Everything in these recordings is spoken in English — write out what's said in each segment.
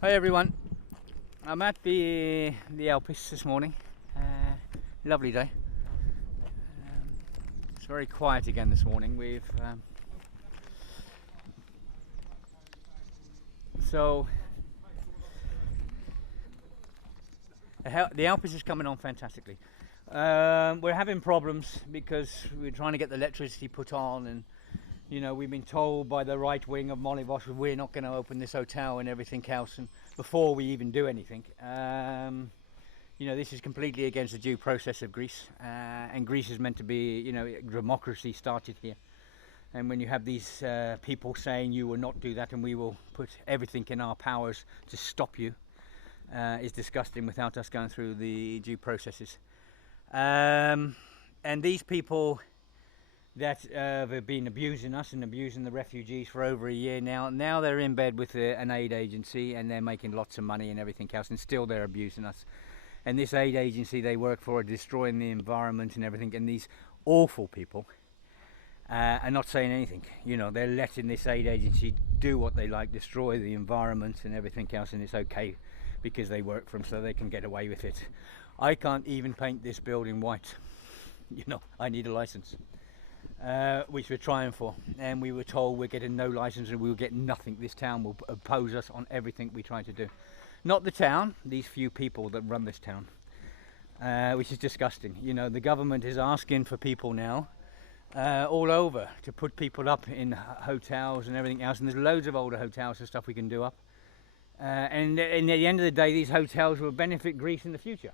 Hi everyone, I'm at the Alpes this morning. Lovely day. It's very quiet again this morning. So the Alpes is coming on fantastically. We're having problems because we're trying to get the electricity put on, and we've been told by the right wing of Mollyvosh we're not going to open this hotel and everything else, and before we even do anything. This is completely against the due process of Greece, and Greece is meant to be, democracy started here. And when you have these people saying you will not do that and we will put everything in our powers to stop you, is disgusting without us going through the due processes. And these people that have been abusing us and abusing the refugees for over a year now they're in bed with an aid agency and they're making lots of money and everything else, and still they're abusing us. And this aid agency they work for are destroying the environment and everything, and these awful people are not saying anything. They're letting this aid agency do what they like, destroy the environment and everything else, and it's okay because they work for them, so they can get away with it. I can't even paint this building white. I need a license, which we're trying for, and we were told we're getting no license and we'll get nothing. This town will oppose us on everything we try to do. Not the town, these few people that run this town, which is disgusting. The government is asking for people now all over to put people up in hotels and everything else, and there's loads of older hotels and stuff we can do up, and at the end of the day these hotels will benefit Greece in the future.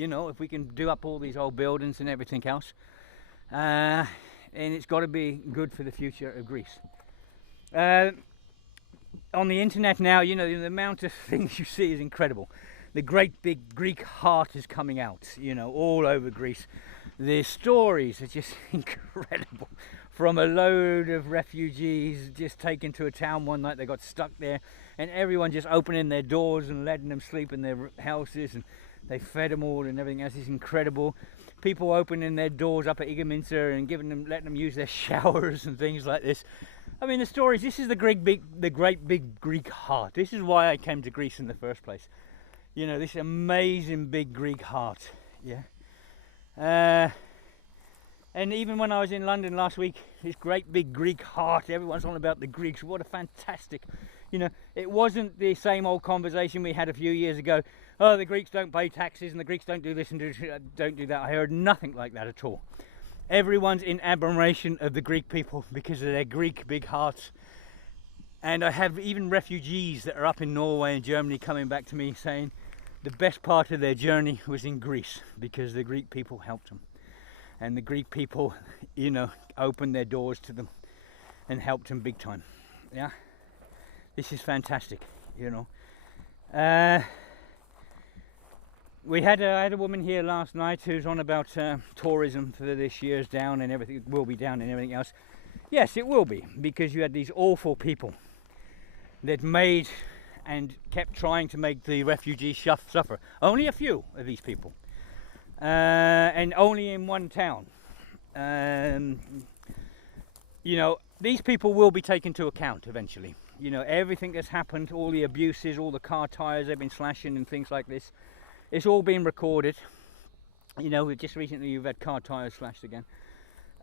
If we can do up all these old buildings and everything else, and it's got to be good for the future of Greece. On the internet now, the amount of things you see is incredible. The great big Greek heart is coming out, all over Greece. The stories are just incredible. From a load of refugees just taken to a town one night, they got stuck there, and everyone just opening their doors and letting them sleep in their houses, and they fed them all and everything else. Is incredible. People opening their doors up at Kempson and letting them use their showers and things like this. I mean, the stories. This is the great big Greek heart. This is why I came to Greece in the first place. This amazing big Greek heart. Yeah. And even when I was in London last week, this great big Greek heart. Everyone's on about the Greeks. What a fantastic. It wasn't the same old conversation we had a few years ago. Oh, the Greeks don't pay taxes and the Greeks don't do this and don't do that. I heard nothing like that at all. Everyone's in admiration of the Greek people because of their Greek big hearts. And I have even refugees that are up in Norway and Germany coming back to me saying the best part of their journey was in Greece because the Greek people helped them. And the Greek people, opened their doors to them and helped them big time. Yeah, this is fantastic, I had a woman here last night who's on about tourism for this year's down and everything will be down and everything else. Yes, it will be, because you had these awful people that made and kept trying to make the refugees suffer. Only a few of these people, and only in one town. These people will be taken to account eventually. Everything that's happened, all the abuses, all the car tires they've been slashing and things like this. It's all been recorded. Just recently you've had car tyres slashed again.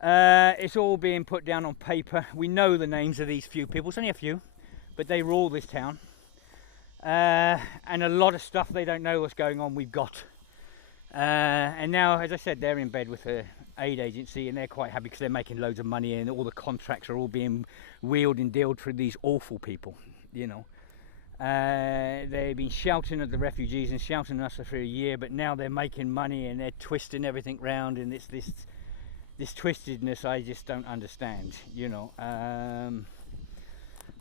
It's all being put down on paper. We know the names of these few people. It's only a few, but they rule this town. And a lot of stuff they don't know what's going on we've got. And now, as I said, they're in bed with the aid agency and they're quite happy because they're making loads of money and all the contracts are all being wheeled and dealed through these awful people, They've been shouting at the refugees and shouting at us for a year, but now they're making money and they're twisting everything round, and it's this twistedness I just don't understand,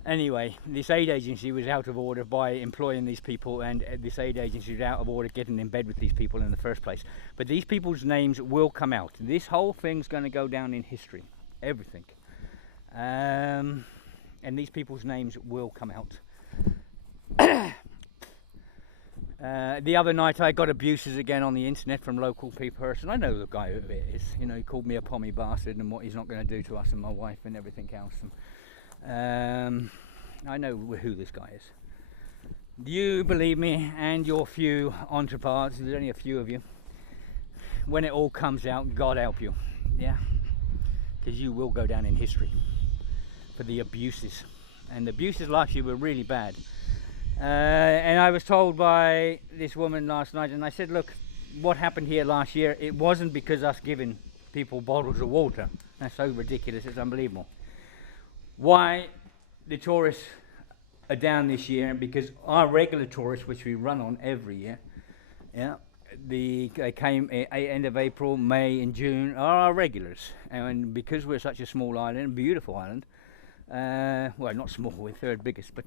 Anyway, this aid agency was out of order by employing these people, and this aid agency was out of order getting in bed with these people in the first place. But these people's names will come out. This whole thing's going to go down in history, everything. And these people's names will come out. The other night I got abuses again on the internet from local person. I know the guy who it is. He called me a pommy bastard and what he's not going to do to us and my wife and everything else. And, I know who this guy is. You believe me, and your few entrepreneurs, there's only a few of you, when it all comes out, God help you, yeah, because you will go down in history for the abuses. And the abuses last year were really bad. And I was told by this woman last night, and I said, look, what happened here last year, it wasn't because us giving people bottles of water. That's so ridiculous, it's unbelievable. Why the tourists are down this year, because our regular tourists, which we run on every year, yeah, they came end of April, May and June, are our regulars. And because we're such a small island, beautiful island, well, not small, we're third biggest, but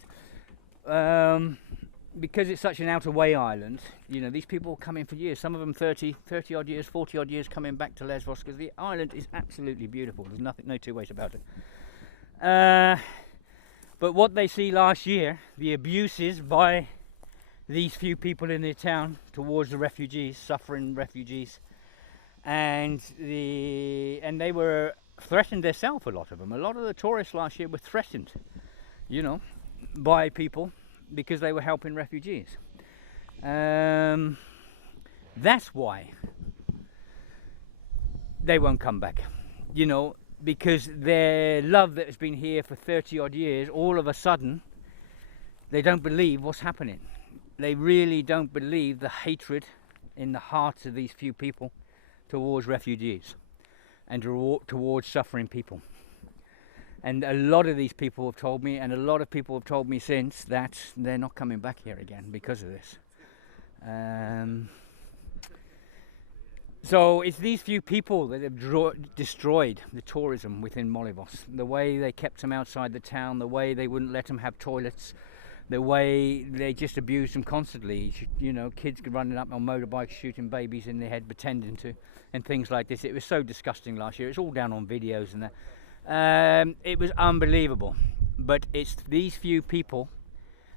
because it's such an out of way island, you know, these people come in for years, some of them 30 odd years, 40 odd years coming back to Lesbos, because the island is absolutely beautiful. There's nothing, no two ways about it. But what they see last year, the abuses by these few people in their town towards the refugees, suffering refugees, and they were threatened themselves, a lot of them. A lot of the tourists last year were threatened, you know, by people because they were helping refugees. That's why they won't come back, you know, because their love that has been here for 30 odd years, all of a sudden they don't believe what's happening. They really don't believe the hatred in the hearts of these few people towards refugees and towards suffering people. And a lot of these people have told me, and a lot of people have told me since, that they're not coming back here again because of this. So it's these few people that have destroyed the tourism within Molivos. The way they kept them outside the town, the way they wouldn't let them have toilets, the way they just abused them constantly. You know, kids running up on motorbikes, shooting babies in the head, pretending to, and things like this. It was so disgusting last year. It's all down on videos and that. It was unbelievable. But it's these few people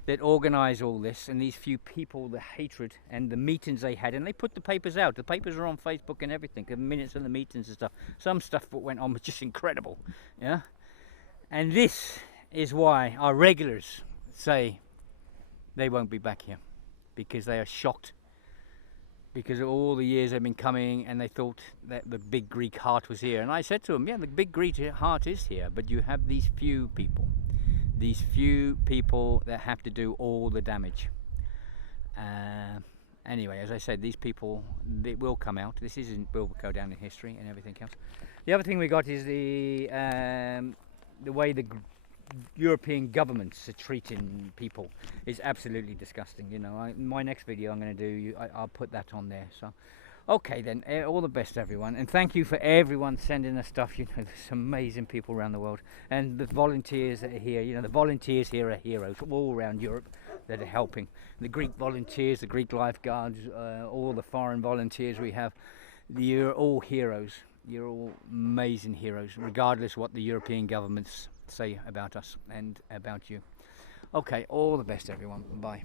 that organise all this, and these few people, the hatred and the meetings they had, and they put the papers out. The papers are on Facebook and everything, the minutes of the meetings and stuff. Some stuff that went on was just incredible, yeah. And this is why our regulars say they won't be back here, because they are shocked, because of all the years they've been coming, and they thought that the big Greek heart was here. And I said to them, yeah, the big Greek heart is here, but you have these few people that have to do all the damage. Anyway, as I said, these people, it will come out. This will go down in history and everything else. The other thing we got is the way the European governments are treating people is absolutely disgusting. You know, in my next video I'm going to do, I'll put that on there. So, okay then, all the best everyone, and thank you for everyone sending us stuff. You know, there's amazing people around the world, and the volunteers that are here. You know, the volunteers here are heroes all around Europe that are helping. The Greek volunteers, the Greek lifeguards, all the foreign volunteers we have. You're all heroes. You're all amazing heroes, regardless what the European governments say about us and about you. Okay, all the best everyone. Bye.